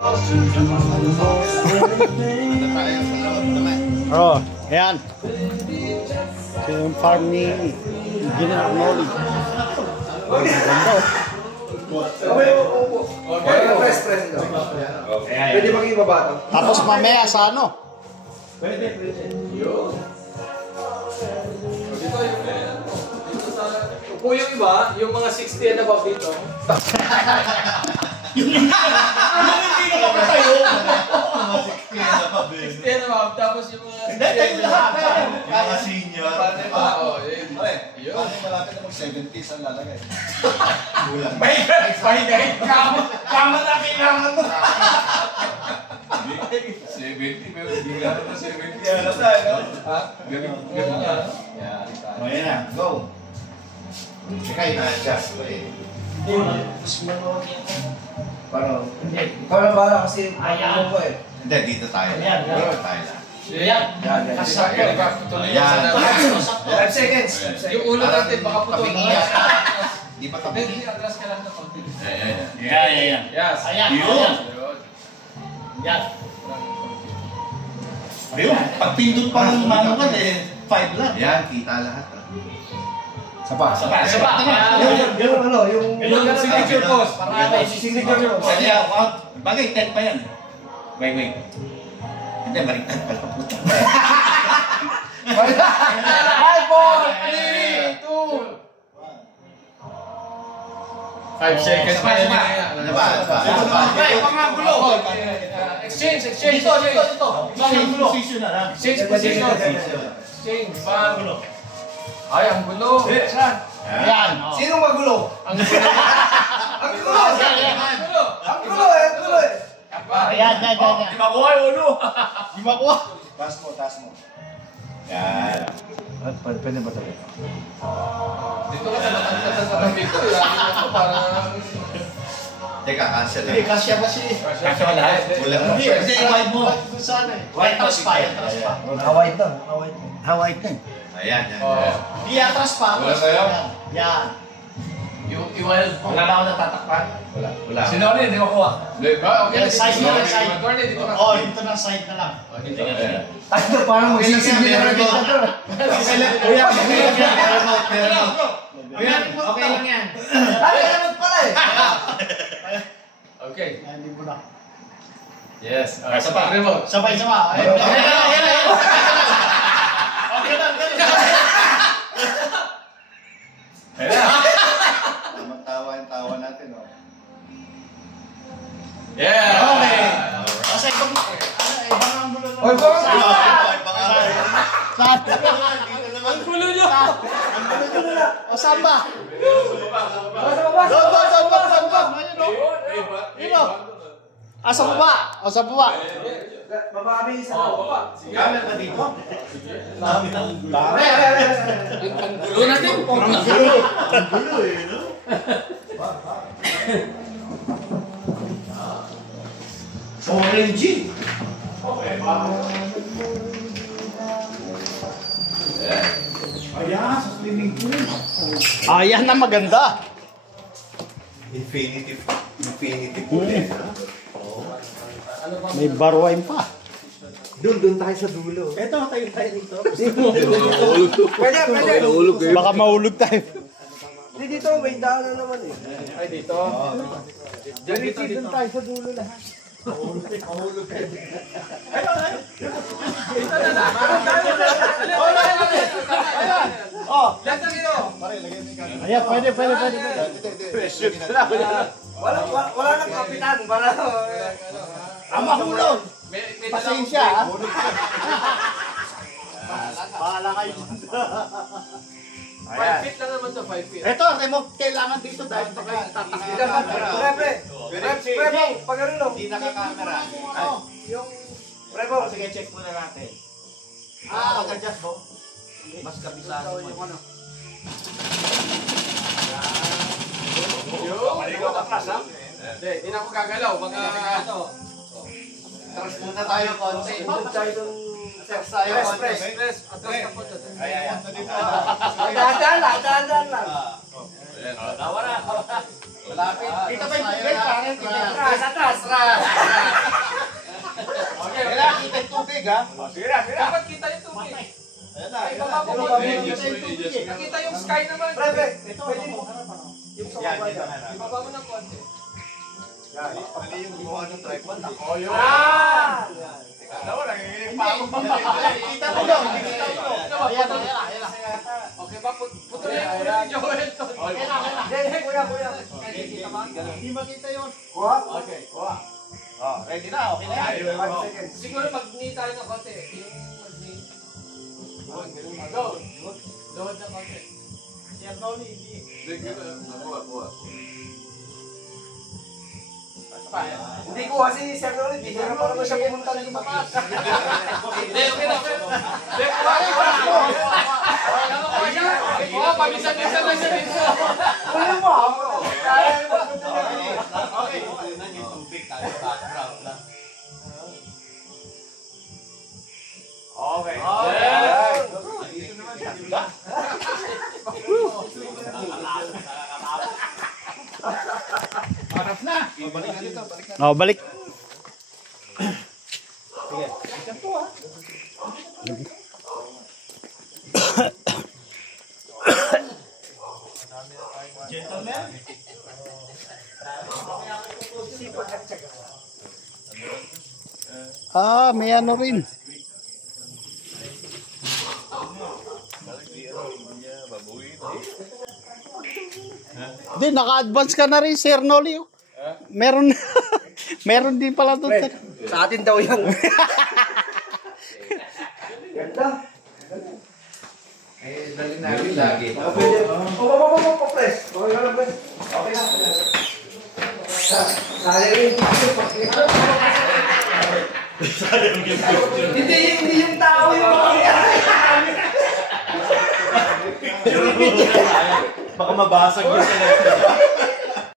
Oh, ayan. Ito yung farm ni Engineer Noli. Ganda. Pwede maging babata. Tapos mamaya sa ano? Pwede. Upo yung iba, yung mga 60 and above dito. Yung hindi naman tayo. 60 and above, tapos yung mga... Hindi, tayo lahat. Mga senior. Oo, yun. Bakit malapit na mag-70s ang lalagay? Kulang. Mahigay. Kama na kailangan mo. 70, pero hindi lang na 70. Yan na tayo. Ganun nga. O yan na, go. Saka ina-adjust ko eh. Paano? Ikaw na ba kasi ayaw ko eh. Hindi, dito tayo. Ayan, Dito tayo lang. Yan. Ayan. 5 seconds. Yung ulo natin baka putol. Di pa tabi. Hindi, atras ka lang na konti. Ayan. Yes. Ayan. Yan. Ayun, pag pindot pa ng manual eh, 5 lang. Yan, kita lahat. Sapa. Yung signature pose. Para may signature pose. Kaya, bagay, 10 pa yan. Wait. Hindi, baliktad pala puta. 5, 4, 3, 2. 5 seconds pa yan. Pangagulo. Exchange. Dito. Position na lang. Exchange position. Exchange. Pangagulo. Ay, ang gulo. Saan? Ayan. Sino magulo? Ang gulo. Ang gulo. Ayan. Di makuha yung ulo. Di makuha. Taas mo. Yan. Pwede ba talaga? Dito ka tabi ko. Parang... Teka, kasya lang. Hindi, kasya ba si... Kasya ka lahat? Wala mo. Hindi, white mo. Saan eh? White atras pa. Hawaii na. Hawaii na. Ayan. Di atras pa. Wala sa'yo? Yan. Yung iwal. Wala na ako natatakpan? Wala. Sino rin? Hindi makuha. Okay, side na lang, side. Dito ka. Oh, dito na side na lang. Dito ka. Ano, parang magsisindi na rin dito. Okay lang yan. Ay, naman pala eh. Okay. Hindi mo na. Yes. Sa pag-remote. Sabay-sama. Okay na. Tawa yung tawa natin, oh. Yeah. Okay. Kasi ibang ang gulo na. Oy, baka Saan? ang gulo nyo. Ang gulo nyo na. O, saan ba? Ino? Sa baba. O, sa baba. Bababi isa baba. Camera ba dito? Ang Gulo natin. gulo eh, no? Orange. Ayan, sa swimming pool. Ayan na maganda. Infinity pool eh. May barwine pa. Doon tayo sa dulo. Ito, tayo dito. Pwede. Baka mahulog tayo. Hindi dito, may daan na naman eh. Ay, dito? Dito tayo sa dulo lahat. Mahulog kayo. Ayan, pwede. Wala nang kapitan para... Ang mahulog. Pasensya, ha? Bahala kayo. 5 feet lang naman sa 5 feet. Ito, remote kailangan dito dahil ito kayo tatakbo. Prebo, pag-arilo. Hindi nakakamera. Yung... Prebo. Sige, check muna natin. Pag-adjust mo. Mas kabisado mo. Yung ano. Maligaw ka plus, ha? Hindi, hindi na ako gagalaw. Baka ito. Tras muna tayo konti. Tayo dun... Press. Atras ka po dyan. Ayan, dito. Dahan-dahan lang. Tawa na. Kita ba yung tubig? Parang Atras, atras. Okay, kailangan kita yung tubig, ha? Dapat kita yung tubig. Ayan na. Ay, baba mo mo. Nakita yung sky naman. Ito, pwede mo. Yan, dito na. Ibaba mo ng konti. Yan, mali yung gumawa ng tripod. Oh, yun. Dalawa lang, kita mo daw, kita mo. Ayan na. Okay ba? Puto na yung ulo ni Joel. Kuya. Hindi makita yun. Kuha? Okay, kuha. Oh, ready na, okay na yan. 5 seconds. Siguro mag-knee tayo ng konti. Yung mag-knee. Load. Load ng konti. Hindi, gano'n. Nakuha. Hindi ko kasi Sir Lolo, hindi ko pa naman siya pumunta ng mataas. Hindi, okay na. Hindi, kuha. Oo, pamisan-misan na siya dito. Ano mo? Kaya mo. Okay. Unan yung tubig tayo. Background lang. Okay. Dito naman siya, di ba? Harap na. Balik na dito, balik na. Oh, balik. Sige. Ikan to, ha? Gentlemen. Ah, may ano rin. Hindi, naka-advance ka na rin, Sir Noli. Oh. Meron meron din pala doon. Sa atin daw yan. Ganda. Eh, dali namin lagi. Press. Okay na, press. Okay na. Sayang hindi yung tao yung Baka mabasag yun sa